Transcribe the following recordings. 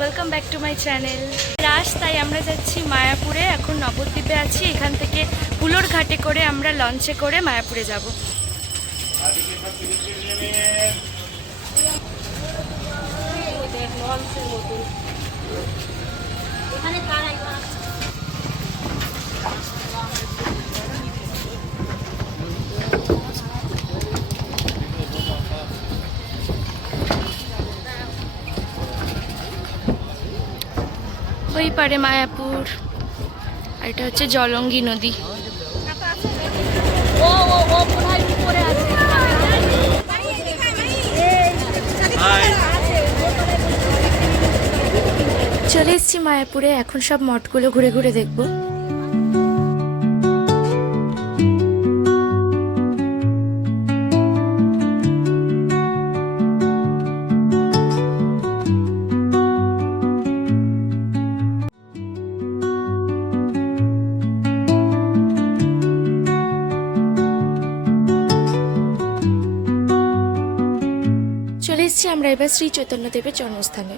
Welcome back to my channel. রাস্তায় আমরা যাচ্ছি মায়াপুরে। এখন নবদ্বীপে আছি, এখান থেকে হুলোর ঘাটে করে আমরা লঞ্চে করে মায়াপুরে যাব। ওই পারে মায়াপুর, আর এটা হচ্ছে জলঙ্গি নদী। চলে এসেছি মায়াপুরে, এখন সব মঠগুলো ঘুরে ঘুরে দেখবো। চলে এসেছি আমরা এবার শ্রী চৈতন্যদেবের জন্মস্থানে।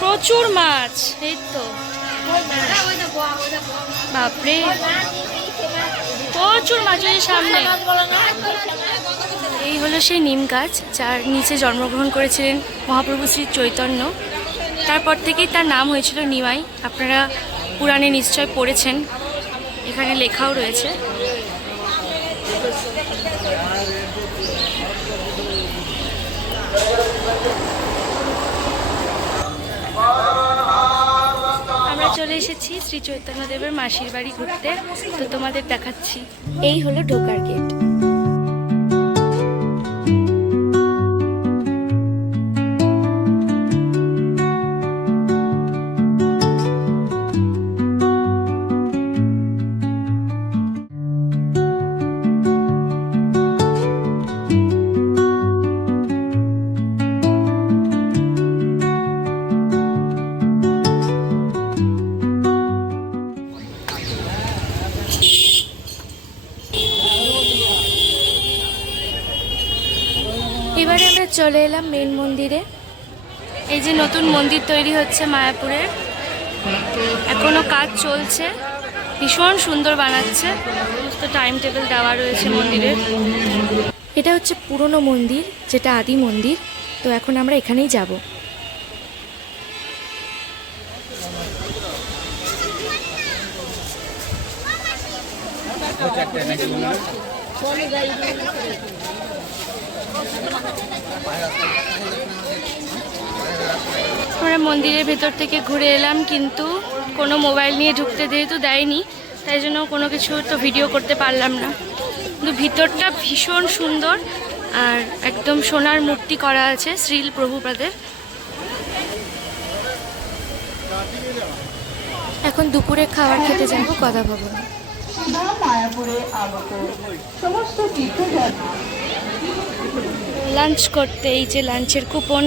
প্রচুর মাছ, এই তো বাপরে প্রচুর মাছ ওই সামনে। এই হলো সেই নিম গাছ যার নিচে জন্মগ্রহণ করেছিলেন মহাপ্রভু শ্রী চৈতন্য। তারপর থেকেই তার নাম হয়েছিল নিমাই। আপনারা পুরাণে নিশ্চয় পড়েছেন, এখানে লেখাও রয়েছে। আমরা চলে এসেছি শ্রী চৈতন্যদেবের মাসির বাড়ি ঘুরতে, তো তোমাদের দেখাচ্ছি। এই হলো ঢোকার গেট। এবারে আমরা চলে এলাম মেন মন্দিরে। এই যে নতুন মন্দির তৈরি হচ্ছে মায়াপুরের, এখনো কাজ চলছে, ভীষণ সুন্দর বানাচ্ছে, সমস্ত টাইম টেবিল দেওয়া রয়েছে মন্দিরের। এটা হচ্ছে পুরনো মন্দির, যেটা আদি মন্দির। তো এখন আমরা এখানেই যাব। আমরা মন্দিরের ভেতর থেকে ঘুরে এলাম, কিন্তু কোনো মোবাইল নিয়ে ঢুকতে যেহেতু দেয়নি, তাই জন্য কোনো কিছু তো ভিডিও করতে পারলাম না। কিন্তু ভিতরটা ভীষণ সুন্দর, আর একদম সোনার মূর্তি করা আছে শ্রীল প্রভুপাদের। এখন দুপুরে খাবার খেতে যাবো গদা ভবনে। লাঞ্চ করতে, এই যে লাঞ্চের কুপন।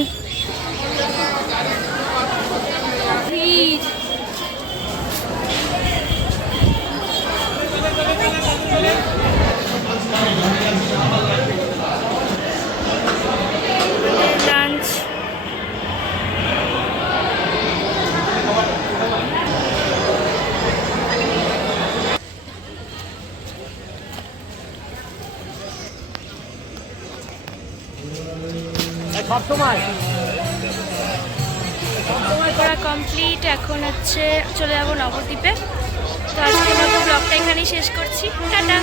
লাঞ্চ করা কমপ্লিট। এখন হচ্ছে চলে যাবো নবদ্বীপে। তো আজকের মতো ব্লগটা এখানেই শেষ করছি। টাটা।